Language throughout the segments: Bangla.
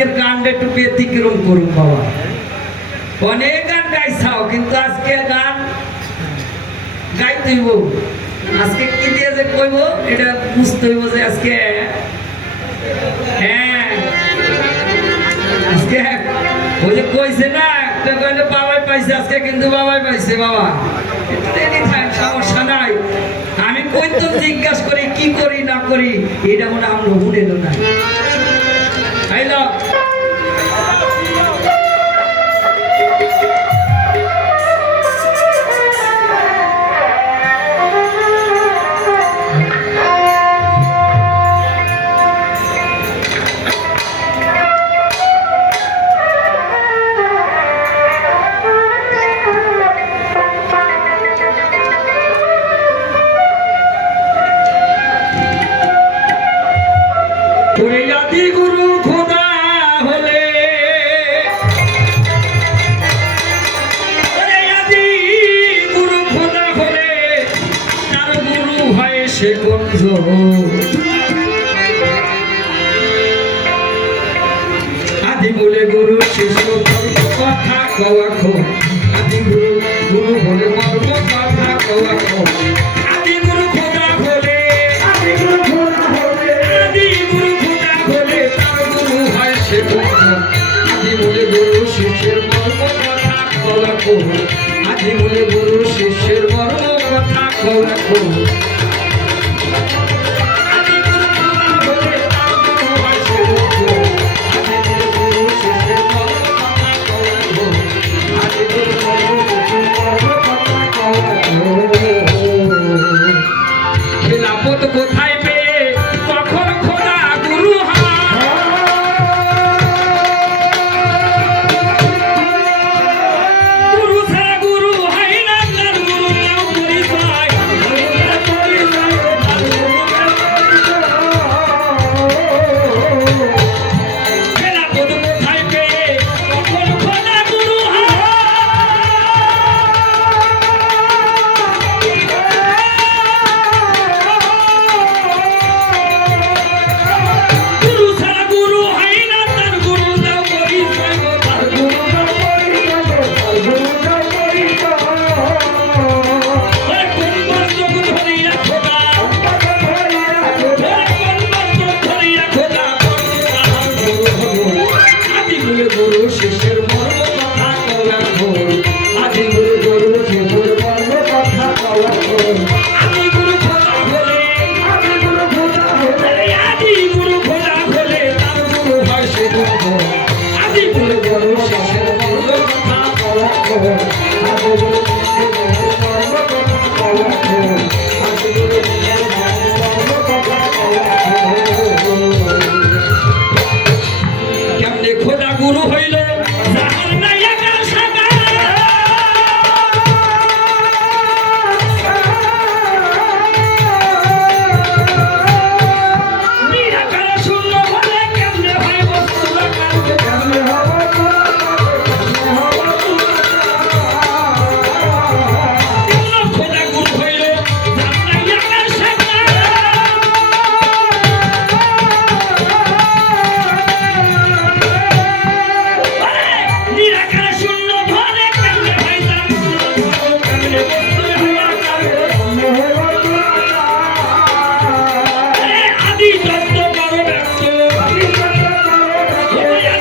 আজকের গানটা একটু ব্যতিক্রম করুন বাবা। অনেক গান গাইছাও, কিন্তু আজকে গান গাইতেইব আজকে কি দিয়ে যে কইব, এটা বুঝতে হইব যে আজকে হ্যাঁ আজকে ওই যে কইছে না, একটা কইলে বাবাই পাইছে, আজকে কিন্তু বাবাই পাইছে বাবা। সমস্যা নাই। আমি কই তো জিজ্ঞাসা করি, কি করি, না করি, এটা মনে আমরা ভুলে না? তুমি আদি গুরু খোদা হলে। গুরু খোদা হলে তার গুরু হয় সে আদি বলে গুরু শিষ্য কথা কওয়া খো আদি গুরু গুরু বলে মর্ম কথা কওয়া খো শিষ্যের মর্ম কথা খোলা কহু আজি বলে গুরু শিষ্যের মর্ম কথা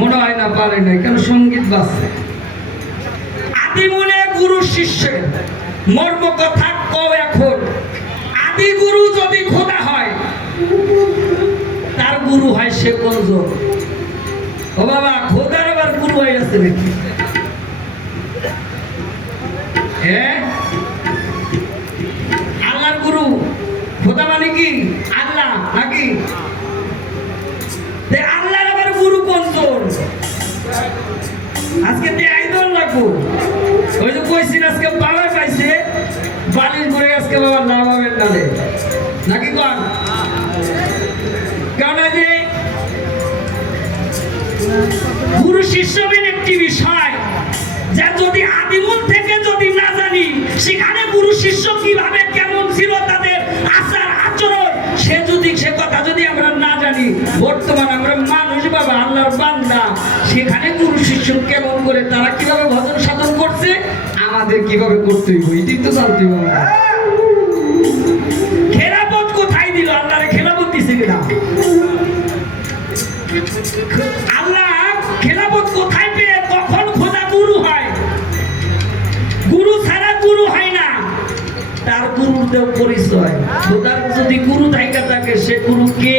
মনে হয় না পারে নাই, কেন সংগীত বাজছে। আদি মনে গুরু মর্ম কথা এখন? আদি গুরু যদি খোদা হয়, তার গুরু হয় সে কোনজন ও বাবা, খোদার আবার গুরু হয়ে গেছে নাকি? হ্যাঁ? আল্লাহর গুরু, খোদা মানে কি? আজকে তে আইদল লাগবো ওই যে কইছিন আজকে বাবা পাইছে বালিশ করে আজকে বাবা না বাবের নালে নাকি কন? কারণ যে গুরু শিষ্য মিল একটি বিষয় যা যদি আদিমূল থেকে যদি না জানি, সেখানে গুরু শিষ্য কীভাবে কেমন ছিল তাদের আচার জানি বর্তমান আমরা মানুষ বাবা, আল্লাহর বান্দা। সেখানে গুরু শিষ্য কেমন করে? তারা কীভাবে ভজন সাধন করছে? আমাদের কীভাবে করতে হইব এটাই তো জানতে হবে। খেলাপথ কোথায় দিল? আল্লাহরে খেলাপথ দিছে কিনা? আল্লাহ, খেলাপথ কোথায় পেয়ে কখন গুরু হয়? গুরু ছাড়া গুরু হয় না। তার গুরুর পরিচয়। খোদার যদি গুরু থাকে, সে গুরু কে?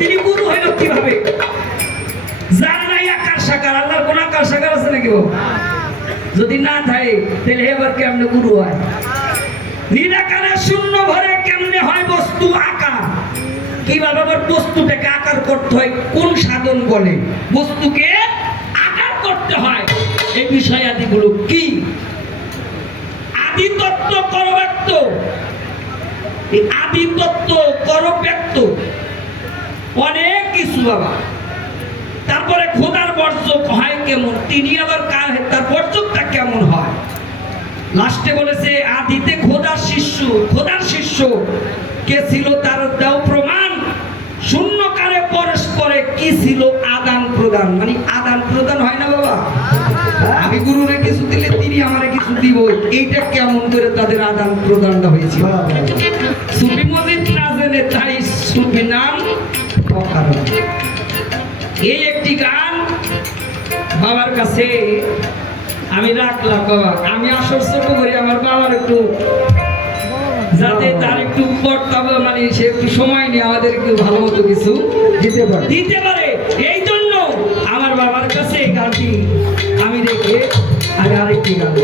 তিনি গুরু হইল কীভাবে? যার নাই আকার সাকার? আল্লাহর কোন আকার সাকার আছে নাকি? যদি না থাকে, তাহলে এবার কেমনে গুরু হয়? নিরাকারে শূন্য ভরে কেমনে হয় বস্তু আকার? কীভাবে আবার বস্তুটাকে আকার করতে হয়? কোন সাধন বলে? বস্তুকে আকার করতে হয়। এই বিষয়াদিগুলো কি? আদি তত্ত্ব করব্যক্ত। আদি তত্ত্ব করব্যক্ত। অনেক কিছু বাবা তারপরে খোদার বর্জক হয় কেমন? তিনি আবার কার তার বর্জকটা কেমন হয়? লাস্টে বলেছে আদিতে খোদার শিষ্য খোদার শিষ্য কে ছিল তার দেও প্রমাণ? শূন্যকারে পরস্পরে কি ছিল আদান প্রদান? মানে আদান প্রদান হয় না বাবা? আমি গুরুরে কিছু দিলে তিনি আমারে কিছু দিব এইটা কেমন করে তাদের আদান প্রদানটা হয়েছিল? সুফি মজিদ না জেনে তাই সুফি নাম এই একটি গান বাবার কাছে আমি রাখলাম, বাবা। আমি ছোট করি আমার বাবার একটু, যাতে তার একটু কর্তব্য মানে সে একটু সময় নিয়ে আমাদের একটু ভালো মতো কিছু দিতে পারে। দিতে পারে। এই জন্য আমার বাবার কাছে এই গানটি আমি রেখে আমি আরেকটি গান।